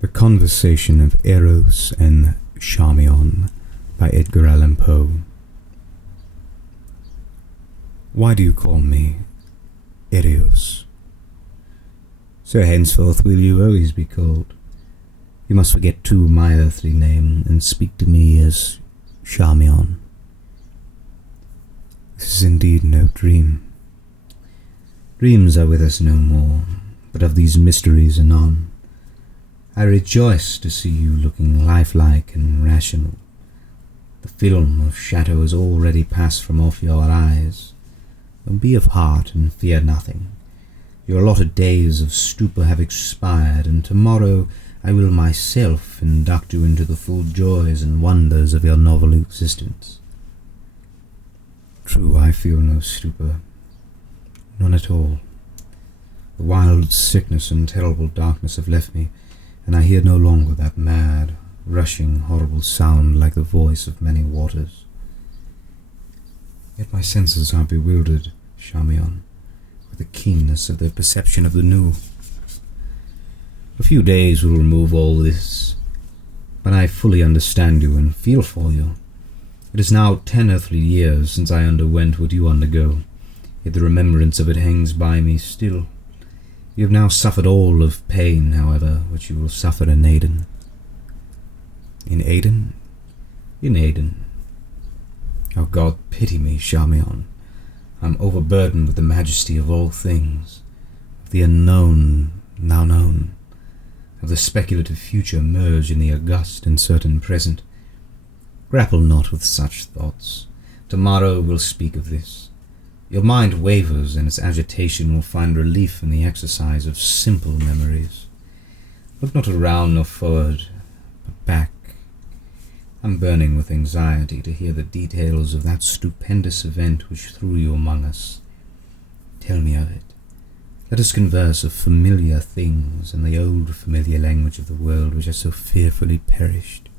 The Conversation of Eiros and Charmion by Edgar Allan Poe. Why do you call me Eiros? So henceforth will you always be called. You must forget too my earthly name and speak to me as Charmion. This is indeed no dream. Dreams are with us no more, but of these mysteries anon. I rejoice to see you looking lifelike and rational. The film of shadow has already passed from off your eyes. But be of heart and fear nothing. Your allotted days of stupor have expired, and tomorrow I will myself induct you into the full joys and wonders of your novel existence. True, I feel no stupor. None at all. The wild sickness and terrible darkness have left me, and I hear no longer that mad, rushing, horrible sound like the voice of many waters. Yet my senses are bewildered, Charmion, with the keenness of their perception of the new. A few days will remove all this, but I fully understand you and feel for you. It is now 10 earthly years since I underwent what you undergo, yet the remembrance of it hangs by me still. You have now suffered all of pain, however, which you will suffer in Aden. In Aden? In Aden. Oh God, pity me, Charmion. I am overburdened with the majesty of all things, of the unknown now known, of the speculative future merged in the august and certain present. Grapple not with such thoughts. Tomorrow we'll speak of this. Your mind wavers, and its agitation will find relief in the exercise of simple memories. Look not around nor forward, but back. I'm burning with anxiety to hear the details of that stupendous event which threw you among us. Tell me of it. Let us converse of familiar things and the old familiar language of the world which has so fearfully perished.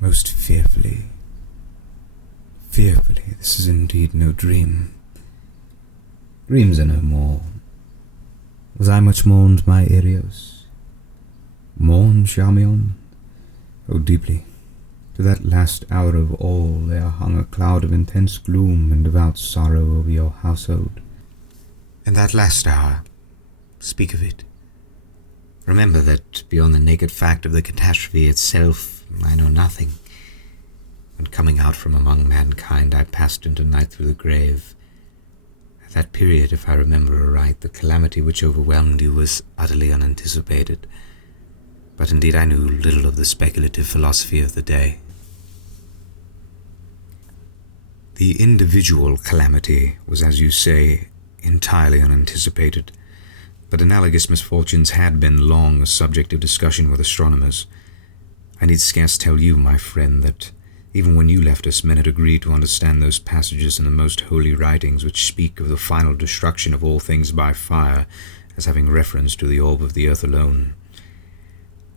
Most fearfully. Fearfully, this is indeed no dream. Dreams are no more. Was I much mourned, my Eiros? Mourned, Charmion? Oh, deeply. To that last hour of all there hung a cloud of intense gloom and devout sorrow over your household. And that last hour, speak of it. Remember that beyond the naked fact of the catastrophe itself, I know nothing. When coming out from among mankind, I passed into night through the grave. At that period, if I remember aright, the calamity which overwhelmed you was utterly unanticipated. But indeed I knew little of the speculative philosophy of the day. The individual calamity was, as you say, entirely unanticipated, but analogous misfortunes had been long a subject of discussion with astronomers. I need scarce tell you, my friend, that even when you left us, men had agreed to understand those passages in the most holy writings which speak of the final destruction of all things by fire as having reference to the orb of the earth alone.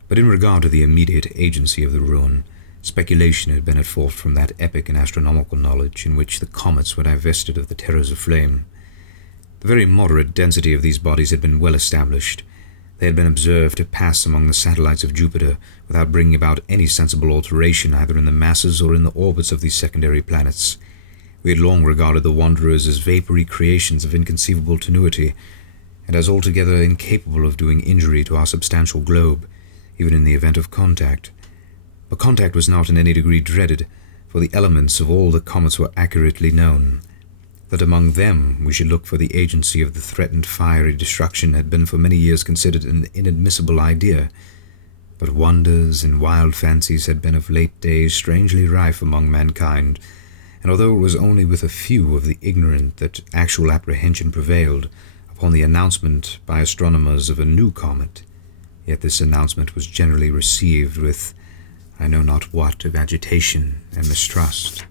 But in regard to the immediate agency of the ruin, speculation had been at fault from that epoch in astronomical knowledge in which the comets were divested of the terrors of flame. The very moderate density of these bodies had been well established. They had been observed to pass among the satellites of Jupiter without bringing about any sensible alteration either in the masses or in the orbits of these secondary planets. We had long regarded the wanderers as vapory creations of inconceivable tenuity, and as altogether incapable of doing injury to our substantial globe, even in the event of contact. But contact was not in any degree dreaded, for the elements of all the comets were accurately known. That among them we should look for the agency of the threatened fiery destruction had been for many years considered an inadmissible idea, but wonders and wild fancies had been of late days strangely rife among mankind, and although it was only with a few of the ignorant that actual apprehension prevailed upon the announcement by astronomers of a new comet, yet this announcement was generally received with I know not what of agitation and mistrust.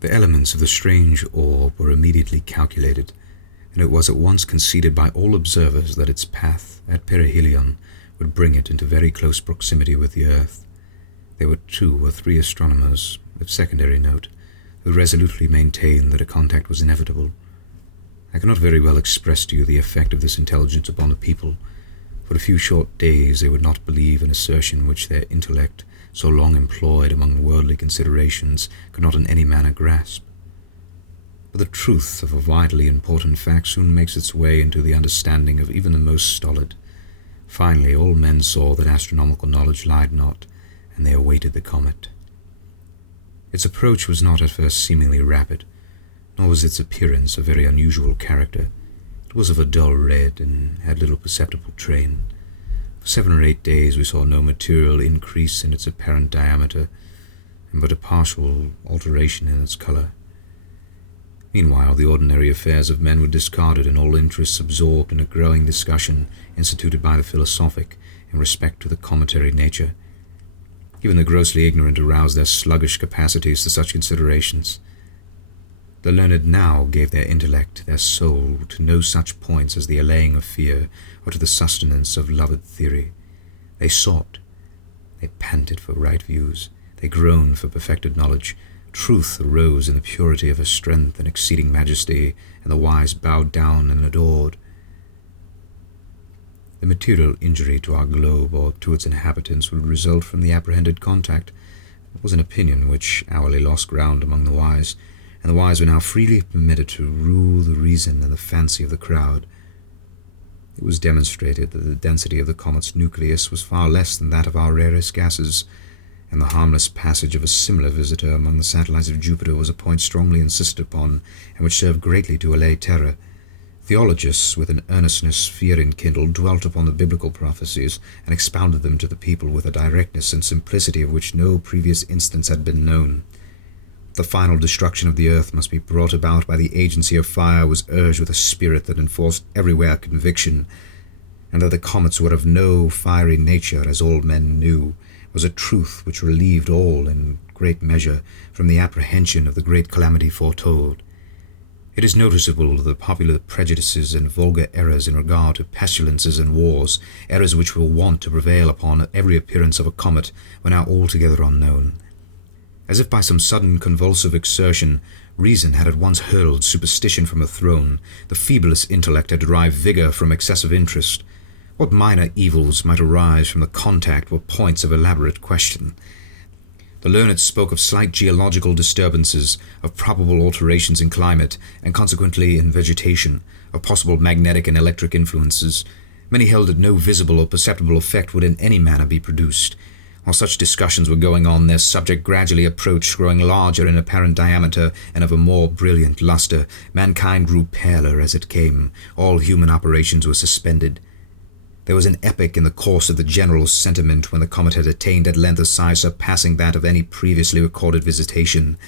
The elements of the strange orb were immediately calculated, and it was at once conceded by all observers that its path at perihelion would bring it into very close proximity with the earth. There were 2 or 3 astronomers, of secondary note, who resolutely maintained that a contact was inevitable. I cannot very well express to you the effect of this intelligence upon the people. For a few short days they would not believe an assertion which their intellect, so long employed among worldly considerations, could not in any manner grasp. But the truth of a vitally important fact soon makes its way into the understanding of even the most stolid. Finally, all men saw that astronomical knowledge lied not, and they awaited the comet. Its approach was not at first seemingly rapid, nor was its appearance of very unusual character. It was of a dull red, and had little perceptible train. For 7 or 8 days we saw no material increase in its apparent diameter, and but a partial alteration in its colour. Meanwhile, the ordinary affairs of men were discarded, and all interests absorbed in a growing discussion instituted by the philosophic in respect to the cometary nature. Even the grossly ignorant aroused their sluggish capacities to such considerations. The learned now gave their intellect, their soul, to no such points as the allaying of fear, or to the sustenance of loved theory. They sought, they panted for right views, they groaned for perfected knowledge. Truth arose in the purity of her strength and exceeding majesty, and the wise bowed down and adored. The material injury to our globe or to its inhabitants would result from the apprehended contact. It was an opinion which hourly lost ground among the wise, and the wise were now freely permitted to rule the reason and the fancy of the crowd. It was demonstrated that the density of the comet's nucleus was far less than that of our rarest gases, and the harmless passage of a similar visitor among the satellites of Jupiter was a point strongly insisted upon, and which served greatly to allay terror. Theologists, with an earnestness fear enkindled, dwelt upon the biblical prophecies, and expounded them to the people with a directness and simplicity of which no previous instance had been known. The final destruction of the earth must be brought about by the agency of fire was urged with a spirit that enforced everywhere conviction, and that the comets were of no fiery nature, as all men knew, was a truth which relieved all, in great measure, from the apprehension of the great calamity foretold. It is noticeable that the popular prejudices and vulgar errors in regard to pestilences and wars, errors which were wont to prevail upon every appearance of a comet, were now altogether unknown. As if by some sudden convulsive exertion, reason had at once hurled superstition from a throne, the feeblest intellect had derived vigor from excessive interest. What minor evils might arise from the contact were points of elaborate question. The learned spoke of slight geological disturbances, of probable alterations in climate, and consequently in vegetation, of possible magnetic and electric influences. Many held that no visible or perceptible effect would in any manner be produced. While such discussions were going on, their subject gradually approached, growing larger in apparent diameter and of a more brilliant lustre. Mankind grew paler as it came. All human operations were suspended. There was an epoch in the course of the general sentiment when the comet had attained at length a size surpassing that of any previously recorded visitation.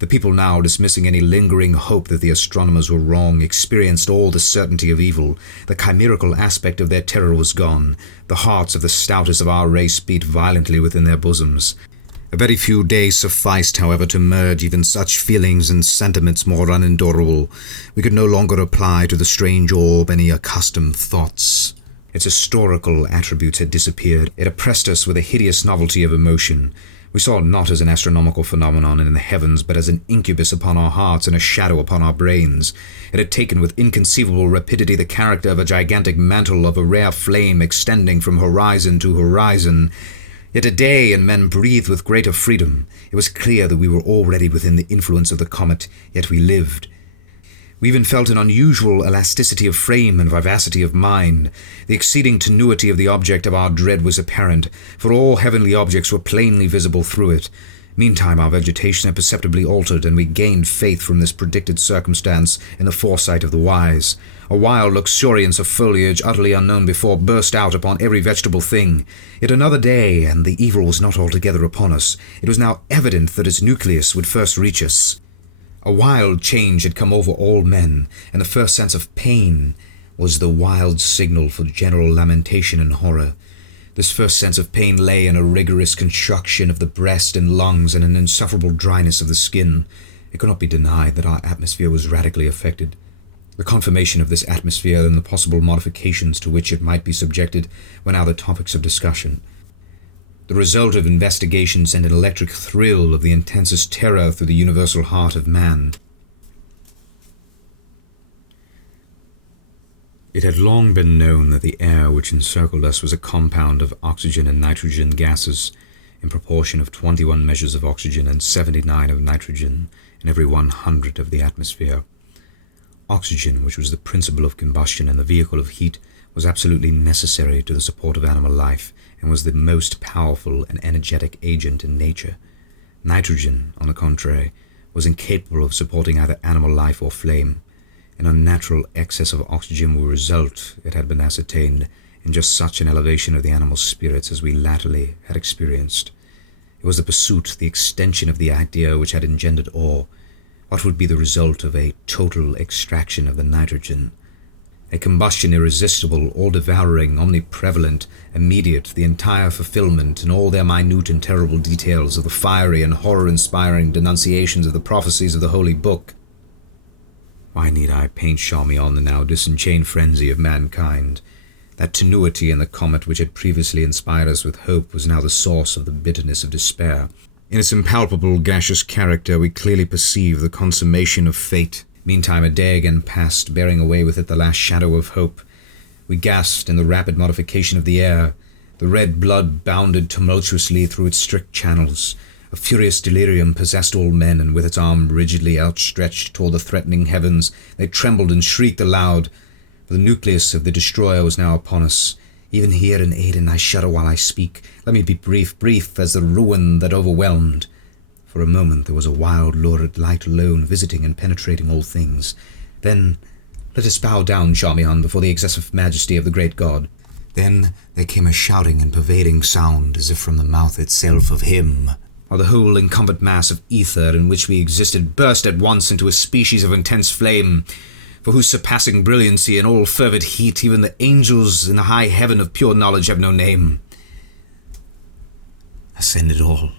The people now, dismissing any lingering hope that the astronomers were wrong, experienced all the certainty of evil. The chimerical aspect of their terror was gone. The hearts of the stoutest of our race beat violently within their bosoms. A very few days sufficed, however, to merge even such feelings and sentiments more unendurable. We could no longer apply to the strange orb any accustomed thoughts. Its historical attributes had disappeared. It oppressed us with a hideous novelty of emotion. We saw it not as an astronomical phenomenon in the heavens, but as an incubus upon our hearts and a shadow upon our brains. It had taken with inconceivable rapidity the character of a gigantic mantle of a rare flame extending from horizon to horizon. Yet today, and men breathed with greater freedom. It was clear that we were already within the influence of the comet, yet we lived. We even felt an unusual elasticity of frame and vivacity of mind. The exceeding tenuity of the object of our dread was apparent, for all heavenly objects were plainly visible through it. Meantime our vegetation had perceptibly altered, and we gained faith from this predicted circumstance in the foresight of the wise. A wild luxuriance of foliage utterly unknown before burst out upon every vegetable thing. Yet another day, and the evil was not altogether upon us. It was now evident that its nucleus would first reach us. A wild change had come over all men, and the first sense of pain was the wild signal for general lamentation and horror. This first sense of pain lay in a rigorous construction of the breast and lungs and an insufferable dryness of the skin. It could not be denied that our atmosphere was radically affected. The confirmation of this atmosphere and the possible modifications to which it might be subjected were now the topics of discussion. The result of investigation sent an electric thrill of the intensest terror through the universal heart of man. It had long been known that the air which encircled us was a compound of oxygen and nitrogen gases, in proportion of 21 measures of oxygen and 79 of nitrogen in every 100 of the atmosphere. Oxygen, which was the principle of combustion and the vehicle of heat, was absolutely necessary to the support of animal life, and was the most powerful and energetic agent in nature. Nitrogen, on the contrary, was incapable of supporting either animal life or flame. An unnatural excess of oxygen will result, it had been ascertained, in just such an elevation of the animal spirits as we latterly had experienced. It was the pursuit, the extension of the idea which had engendered awe. What would be the result of a total extraction of the nitrogen? A combustion irresistible, all-devouring, omniprevalent, immediate, the entire fulfillment, in all their minute and terrible details, of the fiery and horror-inspiring denunciations of the prophecies of the Holy Book. Why need I paint Charmion the now disenchained frenzy of mankind? That tenuity in the comet which had previously inspired us with hope was now the source of the bitterness of despair. In its impalpable gaseous character we clearly perceive the consummation of fate. Meantime a day again passed, bearing away with it the last shadow of hope. We gasped in the rapid modification of the air. The red blood bounded tumultuously through its strict channels. A furious delirium possessed all men, and with its arm rigidly outstretched toward the threatening heavens, they trembled and shrieked aloud. For the nucleus of the destroyer was now upon us. Even here in Aden I shudder while I speak. Let me be brief as the ruin that overwhelmed. For a moment there was a wild, lurid light alone, visiting and penetrating all things. Then let us bow down, Charmion, before the excessive majesty of the great god. Then there came a shouting and pervading sound, as if from the mouth itself of him, while the whole incumbent mass of ether in which we existed burst at once into a species of intense flame, for whose surpassing brilliancy and all fervid heat even the angels in the high heaven of pure knowledge have no name. Ascended all,